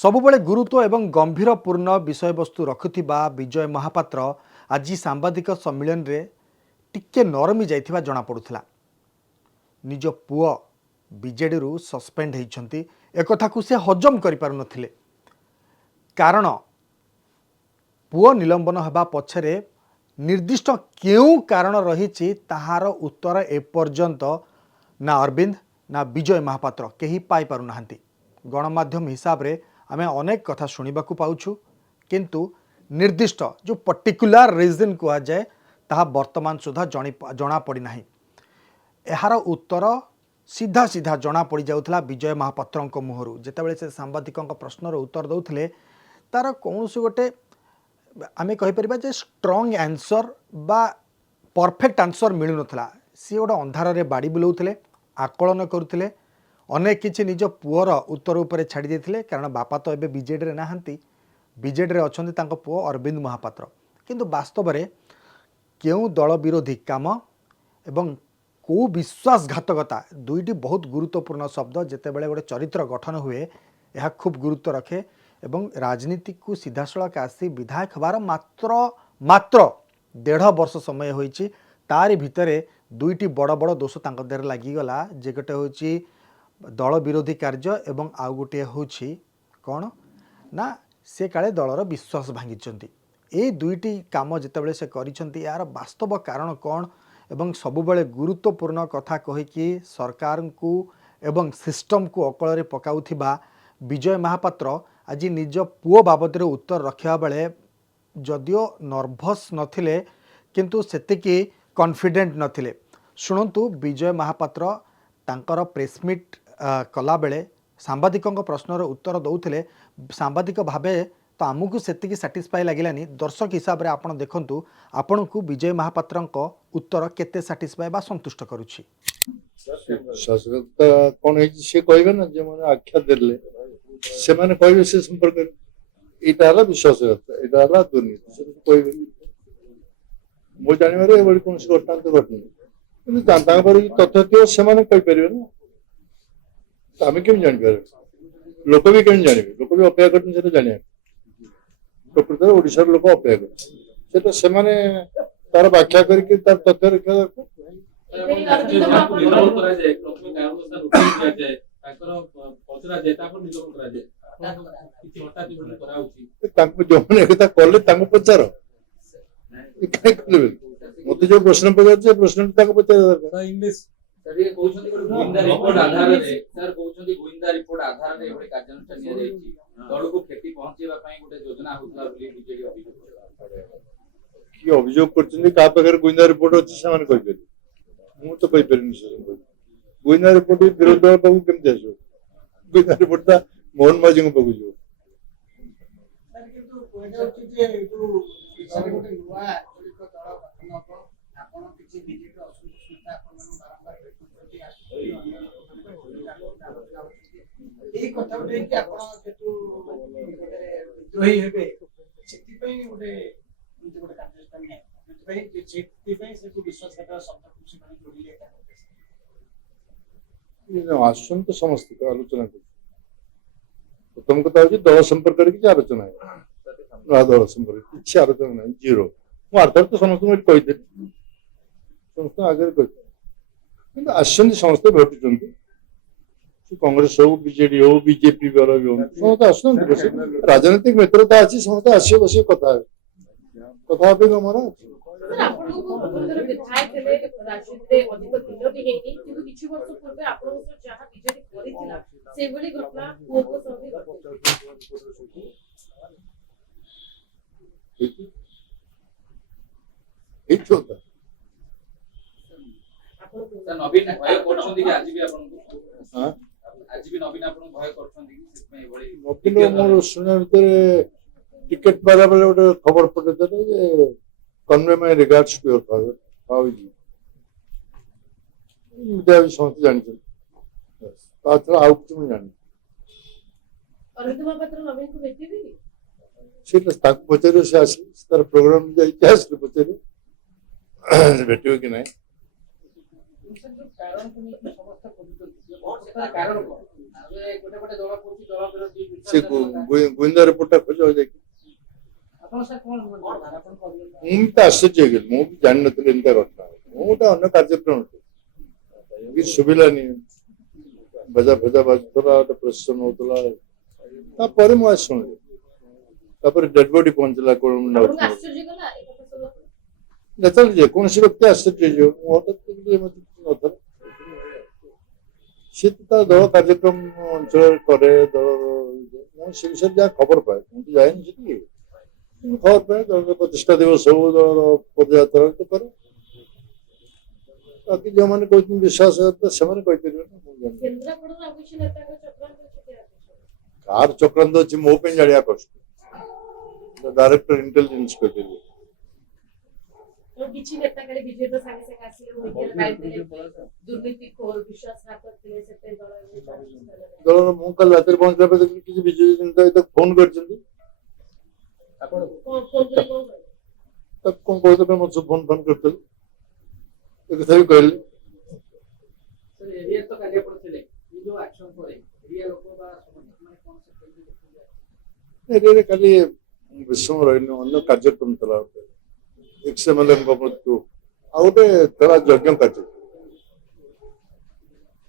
ସବୁବେଳେ ଗୁରୁत्व एवं गंभीरपूर्ण विषयवस्तु रखुथिबा विजय महापात्र आज सांबादिक सम्मेलन रे टिके नरमी जाइथिबा जना पडुथला। निज पुओ बीजेडी रु सस्पेंड होइछंती एकथा को से हजम करि पारु नथिले। कारण पुओ निलंबन हबा पछरे निर्दिष्ट केउ कारण रहिछि ताहार उत्तर एपर्यंत ना अरविंद ना विजय महापात्र केही पाई पारु नाहंती। गणमाध्यम हिसाब रे आमे अनेक कथा शुणा पाउछु किंतु निर्दिष्ट जो पर्टिकुलर रीजन कह जाए ताहा वर्तमान सुधा जना पड़ी नाही। एहार उत्तर सीधा सीधा जना पड़ जाउथला विजय महापात्र मुहरु जेतेबेले से सांबादिकों प्रश्नर उत्तर दउथले तार कौन गोटे आमे कहि परिबा जे स्ट्रांग आंसर बा परफेक्ट आंसर मिलु नथला। सी गोटे अंधार रे बाड़ी बुलाउथले आकलन करुथले अनेक किछि निज पुअर उत्तर उपरे छाड़ी देथिले कारण बापा तो एबे बीजेडी रे नाहंती बीजेडी रे अछंती तांको पुओ अरविंद महापात्र किंतु वास्तव रे केउ दल विरोधी काम एवं को विश्वासघातकता दुईटी बहुत गुरुत्वपूर्ण शब्द जेतेबेले गोटे चरित्र गठन हुए यह खूब गुरुत्व रखे एवं राजनीति को सीधासलख आसी विधायक हबार मात्र मात्र 1.5 वर्ष समय होईची तारी भितरे दुईटी बड़ बड़ दोष तांको देहरे लागिगला जे गोटे होईची दल विरोधी कार्य एवं आउ गोटे होची कौन ना से काले दलर विश्वास भांगी ए दुईटी काम जितेबाला से करिसेंती यार वास्तव कारण कौन एवं सबुबले गुरुत्वपूर्ण कथा कहीकि सरकार को एवं सिस्टम को अकल रे पकाउथिबा विजय महापात्र आज निज पुओ बाबद रे उत्तर रखा बेले जदियो नर्भस नथिले किंतु सेतिकी कॉन्फिडेंट नथिले। शुणंतु विजय महापात्र तांकर प्रेसमिट कला बेले सांबादिकों प्रश्नर उत्तर दौथिले सांबादिक भावे तो आमको सेतिकी सैटिस्फाई लगिलानी। दर्शक हिसाब रे आपण देखंतु आपण को विजय महापात्र उत्तर केते सैटिस्फाई बा संतुष्ट करूछि। शासकता कोन है से कहबे ना जे माने आख्या देले से माने कहबे से संपर्क एटा हला विश्वासघात एटा हला दुर्नीति से कहबे मो जानिबारे ए बडी कोन से घटना तो घटनी किंतु जानता पर तथ्य तो से माने कहि परिबे ना आमे केम जानि पारे लोक भी केम जानिबे लोक भी अपेक्षा करन से जानिया प्रकृत ओडिसा लोक अपेक्षा कर सेटा से माने तार व्याख्या करके तार तथ्य रखा कले पचार मत जो प्रश्न पचार प्रश्न पचार इंग्लिश अभियोग कर गुइंदा रिपोर्ट अच्छी मु तो गुइंदा रिपोर्ट विरोधी दल पाक केमती आस गुइंदा रिपोर्ट मोहन माझी पाक जो आसन तो समस्त आलोचना कर प्रथम कथा हूँ दल संपर्क किसी आलोचना है दल संपर्क किसी आलोचना ना जीरो मुझे तो समस्त कही समस्त आगे कही आसन समस्त भेटुं कांग्रेस हो बीजेडी हो बीजेपी वाला भी हो समस्त आस राजनीतिक मित्रता अच्छी समस्त आस बस कथा कथा गमन नवीन भय करछंती कि आज भी आपन आज भी नवीन आपन भय करछंती कि सिस्टम एबोली नवीन मोर सुना भीतर टिकट पाला बेले गोटे खबर पटे देले जे convey my regards to your father how is मुझे भी समझ जानी चाहिए तात्र आउट तुम जानी अरविंद महापात्र नवीन को भेटिबे सेटा ताक पचरे से आसी तार प्रोग्राम जाई आसी पचरे भेटियो कि नहीं ସେ ଗୋଇନ୍ଦା ରିପୋର୍ଟଟା ଖୋଜ ଯାଇକି ମୁଁ ତ ଆଶ୍ଚର୍ଯ୍ୟ ହେଇଗଲି। ମୁଁ ବି ଜାଣିନଥିଲି ଏମିତିଆ ଘଟଣା। ମୁଁ ଗୋଟେ ଅନ୍ୟ କାର୍ଯ୍ୟକ୍ରମ କିଛି ଶୁଭିଲାନି, ଭଜା ଭଜା ବାଜୁଥିଲା, ଗୋଟେ ପ୍ରସେସନ ହଉଥିଲା। ତାପରେ ମୁଁ ଆସି ଶୁଣିଲି, ତାପରେ ଡେଡ ବଡି ପହଞ୍ଚିଲା ଆପଣଙ୍କୁ ଆଶ୍ଚର୍ଯ୍ୟ କଲା ଏ କଥା ଶୁଣିବାକୁ? ଯେତେବେଳେ ଯେକୌଣସି ବ୍ୟକ୍ତି ଆଶ୍ଚର୍ଯ୍ୟ ହେଇଯିବ। ମୁଁ ହଠାତ୍ ଏମିତି କିଛି ନଥିଲା। ସେ ତ ତା ଦଳ କାର୍ଯ୍ୟକ୍ରମ ଅଞ୍ଚଳରେ କରେ, ଦଳ ମୁଁ ସେ ବିଷୟରେ ଯାହା ଖବର ପାଏ, ମୁଁ ତ ଯାଏନି ସେଠିକି। ଖବର ପାଏ ଦଳର ପ୍ରତିଷ୍ଠା ଦିବସ ହଉ, ଦଳର ପଦଯାତ୍ରା କରେ। ବାକି ଯେଉଁମାନେ କହୁଛନ୍ତି ବିଶ୍ୱାସଘାତ ସେମାନେ କହିପାରିବେ ନା, ମୁଁ ଜାଣିନି। କେନ୍ଦ୍ରାପଡ଼ାର ଆଉ କିଛି ନେତାଙ୍କ ଚକ୍ରାନ୍ତ ଅଛି କି? କାହାର ଚକ୍ରାନ୍ତ ଅଛି ମୋ ପାଇଁ ଜାଣିବା କଷ୍ଟ। ଡାଇରେକ୍ଟର ଇଣ୍ଟେଲିଜେନ୍ସ କହିପାରିବେ। କିଛି ନେତା କାଲି ବିଜେପିର ସାଙ୍ଗେ ସାଙ୍ଗେ ଆସିଲେ ମିଡିଆରେ ଲାଇଭ୍ ଦେଲେ ଦୁର୍ନୀତି ଖୋର ବିଶ୍ୱାସଘାତ ଥିଲେ ସେଥିପାଇଁ ଦଳର ମୁଁ କାଲି ରାତିରେ ପହଞ୍ଚିଲା ପରେ ଦେଖିଲି କିଛି ବିଜେପି ନେତା ତାକୁ ଫୋନ କରିଛନ୍ତି। ତାକୁ କଣ କହୁଥିଲେ ମୋତେ ସବୁ ଫୋନ କରିଥିଲେ, ଏ କଥା ବି କହିଲେ। ଏରିଆରେ କାଲି ବିଷମ ରହିନି, ଅନ୍ୟ କାର୍ଯ୍ୟକ୍ରମ ଥିଲା। ଏକ୍ସଏମଏଲଏଙ୍କ ମୃତ୍ୟୁ ଆଉ ଗୋଟେ ଥିଲା ଯଜ୍ଞ କାର୍ଯ୍ୟକ୍ରମ।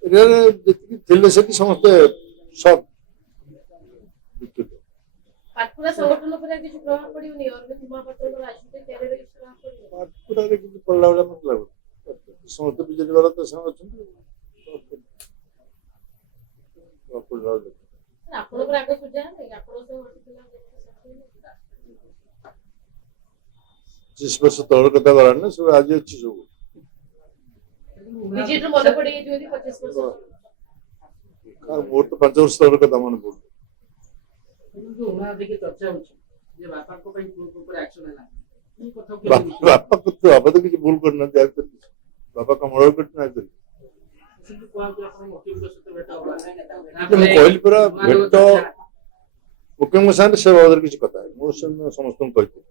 ଏରିଆରେ ଯେତିକି ଥିଲେ ସେଠି ସମସ୍ତେ ସକ୍। ପାଟକୁରା ସଂଗଠନ ଉପରେ କିଛି ପ୍ରଭାବ ପଡ଼ିବନି? ଅରବିନ୍ଦ ମହାପାତ୍ରଙ୍କ ରାଜନୀତି କ୍ୟାରିୟରରେ କିଛି ପ୍ରଭାବ ପଡ଼ିବ? ପାଟକୁରାରେ କିଛି ପଡ଼ିଲା ଭଳିଆ ମତେ ଲାଗୁଛି। ସମସ୍ତେ ବିଜେଡି ବାଲା ତ ସେମାନେ ଅଛନ୍ତି। ଆପଣଙ୍କର ଆଗ ସୁଜା ନାହିଁ, ଆପଣଙ୍କ ସହ ଘଟିଥିଲା ବର୍ଷ ତଳର କଥା ଗଲାଣି ନା, ସବୁ ଆଜି ଅଛି ସବୁ। ବିଜେଡିର ମନେ ପଡ଼ିଯାଇଥିବ 25 ବର୍ଷ। ମୋର ତ 5 ବର୍ଷ ତଳର କଥା ମନେ ପଡୁଛି। ବାପା ତ କିଛି ଭୁଲ କରିନାହାନ୍ତି। ବାପା କମଳ କରିନାହାନ୍ତି। ମୁଁ କହିଲି ପୁରା ଭେଟ ମୁଖ୍ୟଙ୍କ ସାଙ୍ଗରେ ସେ ବାବଦରେ କିଛି କଥା ମୋ ସମସ୍ତଙ୍କୁ କହିଥିଲି।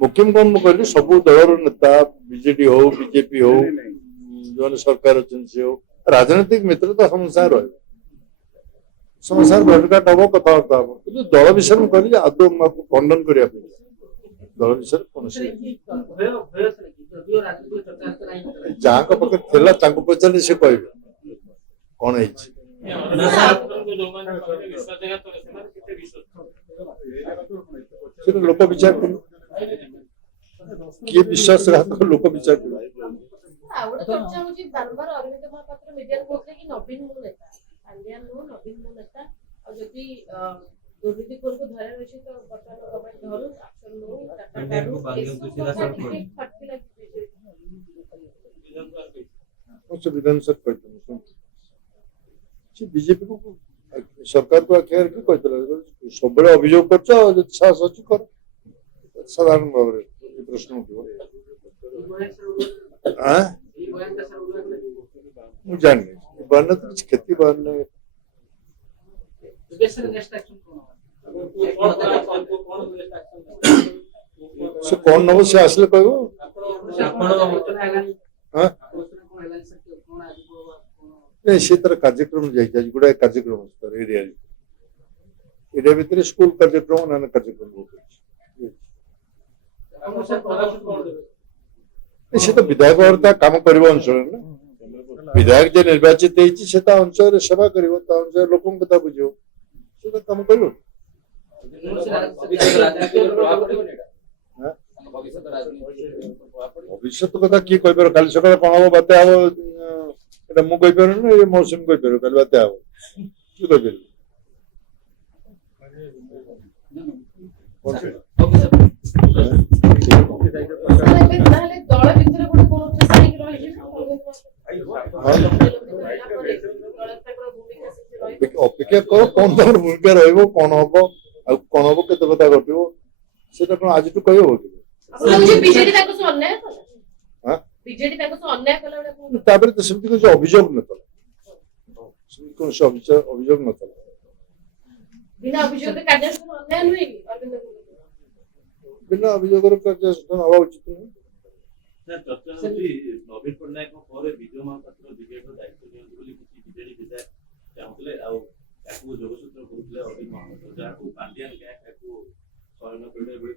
ମୁଖ୍ୟମ କଣ ମୁଁ କହିଲି ସବୁ ଦଳର ନେତା ବିଜେଡି ହଉ ବିଜେପି ହଉ ଯୋଉମାନେ ସରକାର ଅଛନ୍ତି ସେ ହଉ ରାଜନୈତିକ ମିତ୍ରତା ସମସ୍ତ ସାଙ୍ଗେ ରହିବ, ସମସ୍ତ ସାଙ୍ଗେ ଭେଟଘାଟ ହବ, କଥାବାର୍ତ୍ତା ହବ। କିନ୍ତୁ ଦଳ ବିଷୟରେ ମୁଁ କହିଲି ଆଦୌ ଖଣ୍ଡନ କରିବା ପାଇଁ ଦଳ ବିଷୟରେ କୌଣସି ଯାହାଙ୍କ ପାଖରେ ଥିଲା ତାଙ୍କୁ ପଚାରିଲେ ସେ କହିବେ କଣ ହେଇଛି। ସେଟା ଲୋକ ବିଚାର କରିବେ, କିଏ ବିଶ୍ୱାସଘାତ ଲୋକ ବିଚାର କରିବେ। ଆଉ ଗୋଟେ ଚର୍ଚ୍ଚା ହଉଛି ବାରମ୍ବାର ଅରବିନ୍ଦ ମହାପାତ୍ର ମିଡିଆରେ କହୁଥିଲେ କି ନବୀନ ମୋ ନେତା, ପାଣ୍ଡିଆନ ନୁହଁ, ନବୀନ ମୋ ନେତା। ଆଉ ଯଦି ଦୁର୍ନୀତିଖୋରକୁ ଧରାର ଅଛି ତ ବର୍ତ୍ତମାନ ଗଭର୍ଣ୍ଣମେଣ୍ଟ ଧରୁ, ଆକ୍ସନ ନଉ, ଡାଟା କାଢୁ, ଏସବୁ କଥା ଟିକେ ଖଟକି ଲାଗିଛି। ବିଧାନ ସଭା କହିଥିଲେ ସେ ବିଜେପି କୁ ସରକାରକୁ ଆଖି ଆଗରେ କହିଥିଲା ସବୁବେଳେ ଅଭିଯୋଗ କରୁଛ, ଯଦି ସାହସ ଅଛି କର। ସାଧାରଣ ଭାବରେ ପ୍ରଶ୍ନ ଉଠିବ। ମୁଁ ଜାଣିନି ବୟାନ ତ କିଛି କ୍ଷତି ବୟାନ ନାହିଁ। ସେ କଣ ନବ ସେ ଆସିଲେ କହିବ। ସେ ତାର କାର୍ଯ୍ୟକ୍ରମ ଯାଇଛି, ଆଜି ଗୁଡାଏ କାର୍ଯ୍ୟକ୍ରମ ଅଛି ତାର ଏରିଆ ଭିତରେ ସ୍କୁଲ କାର୍ଯ୍ୟକ୍ରମ ଅନ୍ୟାନ୍ୟ କାର୍ଯ୍ୟକ୍ରମ ସେ ତ ବିଧାୟକ ଭାବରେ ତା କାମ କରିବ ଅଞ୍ଚଳରେ ନା। ବିଧାୟକ ଯେ ନିର୍ବାଚିତ ହେଇଛି ସେ ତା ଅଞ୍ଚଳରେ ସେବା କରିବ, ତା ଅଞ୍ଚଳରେ ଲୋକଙ୍କ କଥା ବୁଝିବ, ସେ ତ କାମ କରିବ। ଭବିଷ୍ୟତ କଥା କିଏ କହିପାରିବ? କାଲି ସକାଳେ କଣ ହବ, ବାତ୍ୟା ହବ, ଏଟା ମୁଁ କହିପାରିବିନି, ଏ ମୌସୁମୀ କହିପାରିବ କାଲି ବାତ୍ୟା ହବ, କିଏ କହିପାରିବ? ତାହେଲେ ଦଳ ଭିତରେ ଗୋଟେ କୋଣରେ ସାଇକି ରହିଯିବ, ଅପେକ୍ଷା କର କଣ ତମର ଭୂମିକା ରହିବ, କଣ ହବ, ଆଉ କଣ ହବ, କେତେ କଥା ଘଟିବ, ସେଟା କଣ ଆଜିଠୁ କହିହବ କି? ବିଜେଡି ତାଙ୍କ ସହ ଅନ୍ୟାୟ କଲା, ବିଜେଡି ତାଙ୍କ ସହ ଅନ୍ୟାୟ କଲା ବେଳେ ତାପରେ ତ ସେମିତି କିଛି ଅଭିଯୋଗ ନଥିଲା, ସେମିତି କୌଣସି ଅଭିଯୋଗ ନଥିଲା। ବିନା ଅଭିଯୋଗରେ କାର୍ଯ୍ୟାନୁଷ୍ଠାନ ଅନ୍ୟାୟ ନୁହେଁ କି? ବିନା ଅଭିଯୋଗର କାର୍ଯ୍ୟାନୁଷ୍ଠାନ ହବା ଉଚିତ ନୁହେଁ। ନା ଚର୍ଚ୍ଚା ହେଉଛି ନବୀନ ପଟ୍ଟନାୟକଙ୍କ ପରେ ବିଜୟ ମହାପାତ୍ର ବିଜେଡିର ଦାୟିତ୍ୱ ନିଅନ୍ତୁ ବୋଲି କିଛି ବିଜେଡି ବିଧାୟକ ଚାହୁଁଥିଲେ ଆଉ ତାକୁ ଯୋଗସୂତ୍ର କରୁଥିଲେ ଅରବିନ୍ଦ ମହାପାତ୍ର ଯାହାକୁ ପାଣ୍ଡିଆନ ଗ୍ୟାଙ୍ଗ ତାକୁ ଶୟନ କରିବେ ବୋଲି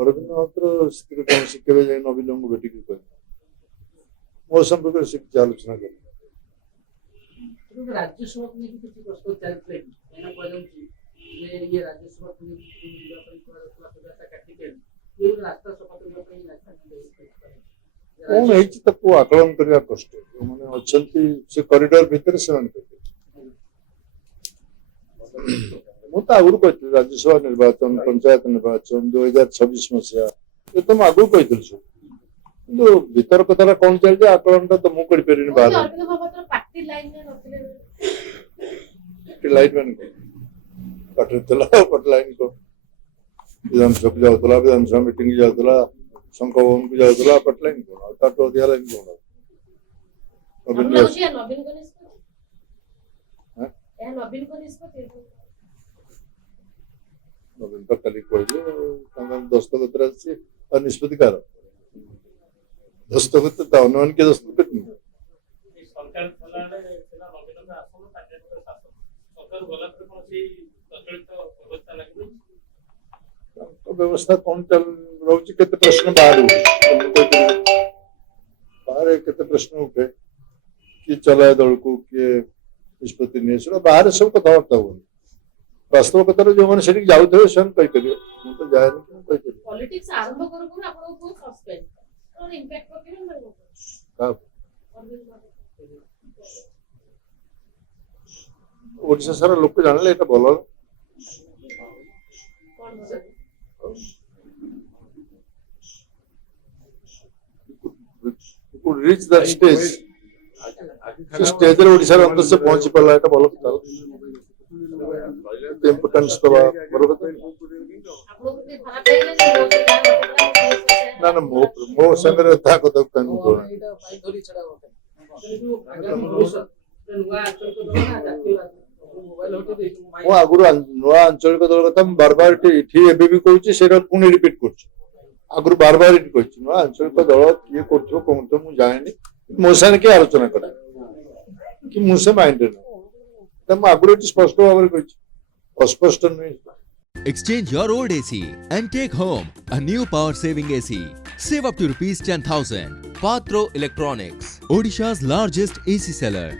ଅରବିନ୍ଦ ମହାପାତ୍ର ସେଥିରେ କୌଣସି କେବେ ଯାଇ ନବୀନଙ୍କୁ ଭେଟିକି କହିବେ ମୋ ସମ୍ପର୍କରେ ସେ କିଛି ଆଲୋଚନା କରିବେ ରାଜ୍ୟସଭାକୁ ନେଇକି କିଛି ପ୍ରସ୍ତୁତ ଚାଲିଥିଲା କି ଏଇନା କୁହାଯାଉଛି ଯେ ଇଏ ରାଜ୍ୟସଭାକୁ ନେଇକି ଯିବା ପାଇଁ ରାସ୍ତା କାଟିଛନ୍ତି ଇଏ ଗୋଟେ ରାସ୍ତା ସଫା କରିବା ପାଇଁ କଣ ହେଇଛି ତାକୁ ଆକଳନ କରିବା କଷ୍ଟ ଯୋଉମାନେ ଅଛନ୍ତି ସେ କରିଡର ଭିତରେ ସେମାନେ କହିବେ ମୁଁ ତ ଆଗରୁ କହିଥିଲି ରାଜ୍ୟସଭା ନିର୍ବାଚନ ପଞ୍ଚାୟତ ନିର୍ବାଚନ 2026 ମସିହା ଏ ତ ମୁଁ ଆଗରୁ କହିଥିଲି ସବୁ କିନ୍ତୁ ଭିତର କଥାଟା କଣ ଚାଲିଛି ଆକଳନଟା ତ ମୁଁ କରିପାରିନି ବାହାରେ ଅରବିନ୍ଦ ମହାପାତ୍ର ପାର୍ଟି ଲାଇନରେ ନଥିଲେ ଲାଇନ ମାନେ ପାଟିରେ ଥିଲା ପାଟି ଲାଇନ କଣ ବିଧାନସଭାକୁ ଯାଉଥିଲା ବିଧାନସଭା ମିଟିଂ ଯାଉଥିଲା ଶଙ୍ଖ ଭବନକୁ ଯାଉଥିଲା ପାଟି ଲାଇନ କଣ ଆଉ ତାଠୁ ଅଧିକା ଲାଇନ କଣ ଆପଣ ଲାଗୁଛି ଏହା ନବୀନଙ୍କ ନିଷ୍ପତ୍ତି ଏହା ନବୀନଙ୍କ ନିଷ୍ପତ୍ତି ନବୀନ ତ କାଲି କହିଲେ ତାଙ୍କ ଦସ୍ତଖତରେ ଆସିଛି ଆଉ ନିଷ୍ପତ୍ତି କାହାର ଦସ୍ତଖତ ତା ଅନୁମାନ କିଏ ଦସ୍ତଖତ କରିନି ସରକାର ଥିଲାବେଳେ ଥିଲା ନବୀନଙ୍କ ଆସନ ପାଣ୍ଡିଆନଙ୍କ ଶାସନ ସରକାର ଗଲା ପରେ କଣ ସେଇ ପ୍ରଚଳିତ ବ୍ୟବସ୍ଥା ଲାଗିବ ତାଙ୍କ ବ୍ୟବସ୍ଥା କଣ ରହୁଛି କେତେ ପ୍ରଶ୍ନ ବାହାରେ ଉଠେ ବାହାରେ କେତେ ପ୍ରଶ୍ନ ଉଠେ କିଏ ଚଲାଏ ଦଳକୁ କିଏ ନିଷ୍ପତ୍ତି ନିଏ ସେଟା ବାହାରେ ସବୁ କଥାବାର୍ତ୍ତା ହୁଅନ୍ତି ବାସ୍ତବ କଥାରେ ଯୋଉମାନେ ସେଠିକି ଯାଉଥିବେ ସେମାନେ କହିପାରିବେ ମୁଁ ତ ଯାଏନି ମୁଁ କହିପାରିବି ପଲିଟିକ୍ସ ଆରମ୍ଭ କରୁ କରୁ ଆପଣଙ୍କୁ ବହୁତ ସସ୍ପେନ୍ସ କଣ ଇମ୍ପାକ୍ଟ ପକେଇବ ନା କାହାକୁ? ଅରବିନ୍ଦ ମହାପାତ୍ର ଓଡିଶା ସାରା ଲୋକ ଜାଣିଲେ ଏଇଟା ଭଲ ହେଲା। କଣ ଭଲ? could reach that stage ସେ ଷ୍ଟେଜରେ ଓଡିଶାର ଅନ୍ତର ସେ ପହଞ୍ଚି ପାରିଲା ଏଟା ଭଲ କଥା ଇମ୍ପୋର୍ଟାନ୍ସ ଦବା ଭଲ କଥା ଆପଣଙ୍କୁ ଟିକେ ଖରାପ ଲାଗିଲା ନା ନା ମୋ ସାଙ୍ଗରେ ତା କଥା କାହିଁ ମୁଁ କହୁନି ଏଇଟା ପାଇଁ ଧରି ଛଡା ହବ କିନ୍ତୁ ଆଗାମୀ ଭବିଷ୍ୟତ ନୂଆ ଆଞ୍ଚଳିକ ଦଳ ନା ଜାତୀୟ ମୋବାଇଲ ହଟି ଦେଇଛି ମୁଁ ଆଗରୁ ନୂଆ ଆଞ୍ଚଳିକ ଦଳ କଥା ମୁଁ ବାରବାର ଏଠି ଏବେ ବି କହୁଛି ସେଇଟା ପୁଣି ରିପିଟ କରୁଛି ଆଗରୁ ବାରବାର ଏଠି କହିଛି ନୂଆ ଆଞ୍ଚଳିକ ଦଳ କିଏ କରୁଥିବ କଣ କରୁଥିବ ମୁଁ ଜାଣିନି ମୋ ସାଙ୍ଗରେ କିଏ ଆଲୋଚନା କରେ କି ମୁଁ ସେ ମାଇଣ୍ଡରେ ନାହିଁ ମୁଁ ଆଗରୁ ଏଠି ସ୍ପଷ୍ଟ ଭାବରେ କହିଛି ଅସ୍ପଷ୍ଟ ନୁହେଁ Exchange your old AC and take home a new power saving AC. Save up to rupees 10,000. Patro Electronics, Odisha's largest AC seller.